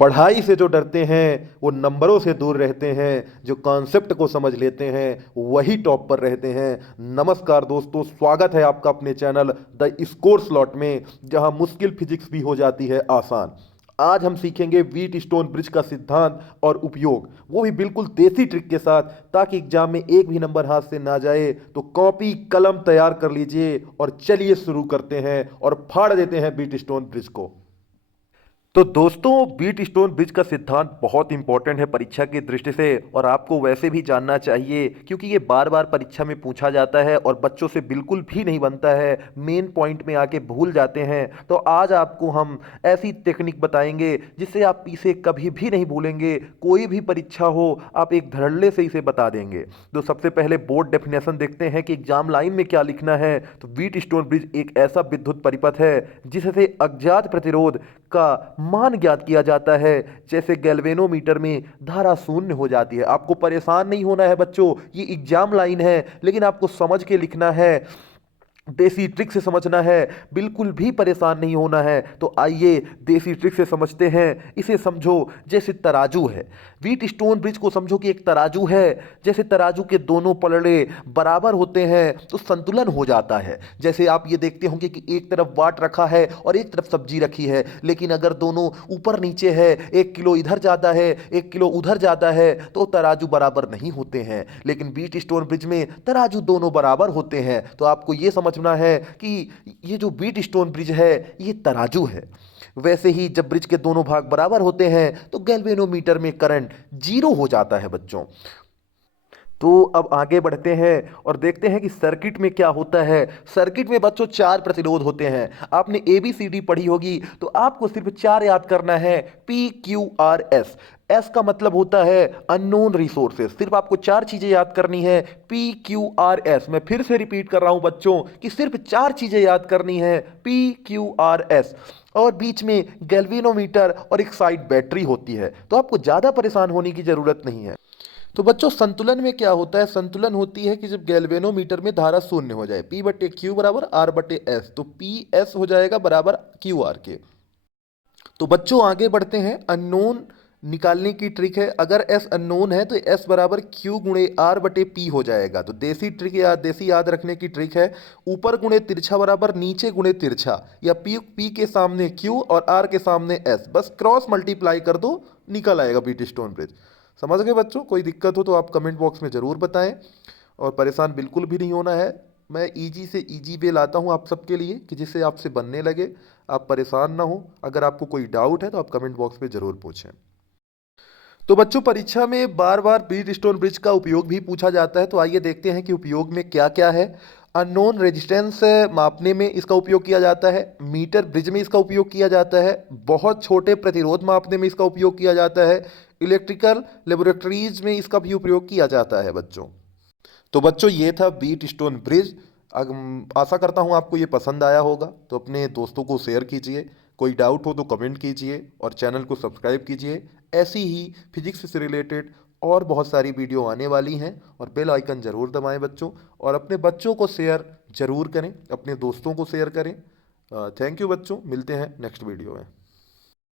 पढ़ाई से जो डरते हैं वो नंबरों से दूर रहते हैं, जो कॉन्सेप्ट को समझ लेते हैं वही टॉप पर रहते हैं। नमस्कार दोस्तों, स्वागत है आपका अपने चैनल द स्कोर स्लॉट में, जहां मुश्किल फिजिक्स भी हो जाती है आसान। आज हम सीखेंगे व्हीट स्टोन ब्रिज का सिद्धांत और उपयोग, वो भी बिल्कुल देसी ट्रिक के साथ, ताकि एग्जाम में एक भी नंबर हाथ से ना जाए। तो कॉपी कलम तैयार कर लीजिए और चलिए शुरू करते हैं और फाड़ देते हैं व्हीट स्टोन ब्रिज को। तो दोस्तों, बीट स्टोन ब्रिज का सिद्धांत बहुत इंपॉर्टेंट है परीक्षा की दृष्टि से, और आपको वैसे भी जानना चाहिए क्योंकि ये बार बार परीक्षा में पूछा जाता है और बच्चों से बिल्कुल भी नहीं बनता है, मेन पॉइंट में आके भूल जाते हैं। तो आज आपको हम ऐसी टेक्निक बताएंगे जिससे आप इसे कभी भी नहीं भूलेंगे। कोई भी परीक्षा हो, आप एक धड़ल्ले से इसे बता देंगे। तो सबसे पहले बोर्ड डेफिनेशन देखते हैं कि एग्जाम लाइन में क्या लिखना है। तो व्हीट स्टोन ब्रिज एक ऐसा विद्युत परिपथ है जिससे अज्ञात प्रतिरोध का मान ज्ञात किया जाता है। जैसे गैल्वेनोमीटर में धारा शून्य हो जाती है। आपको परेशान नहीं होना है बच्चों, ये एग्जाम लाइन है, लेकिन आपको समझ के लिखना है, देसी ट्रिक से समझना है, बिल्कुल भी परेशान नहीं होना है। तो आइए देसी ट्रिक से समझते हैं। इसे समझो जैसे तराजू है। व्हीट स्टोन ब्रिज को समझो कि एक तराजू है। जैसे तराजू के दोनों पलड़े बराबर होते हैं तो संतुलन हो जाता है। जैसे आप ये देखते होंगे कि एक तरफ वाट रखा है और एक तरफ सब्जी रखी है, लेकिन अगर दोनों ऊपर नीचे है, 1 किलो इधर ज़्यादा है 1 किलो उधर ज़्यादा है, तो तराजू बराबर नहीं होते हैं। लेकिन व्हीट स्टोन ब्रिज में तराजू दोनों बराबर होते हैं। तो आपको ये समझना है कि ये जो व्हीट स्टोन ब्रिज है ये तराजू है। वैसे ही जब ब्रिज के दोनों भाग बराबर होते हैं तो गैल्वेनोमीटर में करंट जीरो हो जाता है बच्चों। तो अब आगे बढ़ते हैं और देखते हैं कि सर्किट में क्या होता है। सर्किट में बच्चों चार प्रतिरोध होते हैं। आपने ABCD पढ़ी होगी, तो आपको सिर्फ चार याद करना है, PQRS। एस का मतलब होता है अननोन रिसोर्सेज। सिर्फ आपको चार चीजें याद करनी है, PQRS। मैं फिर से रिपीट कर रहा हूं बच्चों कि सिर्फ चार चीजें याद करनी है, PQRS। और बीच में गैल्वेनोमीटर और एक साइड बैटरी होती है। तो आपको ज्यादा परेशान होने की जरूरत नहीं है। तो बच्चों, संतुलन में क्या होता है? संतुलन होती है कि जब गैल्वेनोमीटर में धारा शून्य हो जाए, P बटे क्यू बराबर R बटे एस, तो पी एस हो जाएगा बराबर क्यू आर के। तो बच्चों आगे बढ़ते हैं। अननोन निकालने की ट्रिक है। अगर एस अननोन है तो एस बराबर क्यू गुणे आर बटे पी हो जाएगा। तो देसी ट्रिक या देसी याद रखने की ट्रिक है, ऊपर गुणे तिरछा बराबर नीचे गुणे तिरछा, या पी पी के सामने क्यू और आर के सामने एस, बस क्रॉस मल्टीप्लाई कर दो, निकल आएगा व्हीट स्टोन ब्रिज। समझ गए बच्चों? कोई दिक्कत हो तो आप कमेंट बॉक्स में ज़रूर बताएं, और परेशान बिल्कुल भी नहीं होना है। मैं इजी से इजी वे लाता हूँ आप सबके लिए कि जिससे आपसे बनने लगे, आप परेशान ना हो। अगर आपको कोई डाउट है तो आप कमेंट बॉक्स में ज़रूर पूछें। तो बच्चों, परीक्षा में बार बार व्हीट स्टोन ब्रिज का उपयोग भी पूछा जाता है। तो आइए देखते हैं कि उपयोग में क्या क्या है। अननोन रेजिस्टेंस मापने में इसका उपयोग किया जाता है। मीटर ब्रिज में इसका उपयोग किया जाता है। बहुत छोटे प्रतिरोध मापने में इसका उपयोग किया जाता है। इलेक्ट्रिकल लेबोरेटरीज में इसका भी उपयोग किया जाता है बच्चों। तो बच्चों, ये था व्हीट स्टोन ब्रिज। आशा करता हूँ आपको ये पसंद आया होगा। तो अपने दोस्तों को शेयर कीजिए, कोई डाउट हो तो कमेंट कीजिए और चैनल को सब्सक्राइब कीजिए। ऐसी ही फिजिक्स से रिलेटेड और बहुत सारी वीडियो आने वाली हैं, और बेल आइकन ज़रूर दबाएं बच्चों। और अपने बच्चों को शेयर ज़रूर करें, अपने दोस्तों को शेयर करें। थैंक यू बच्चों, मिलते हैं नेक्स्ट वीडियो में।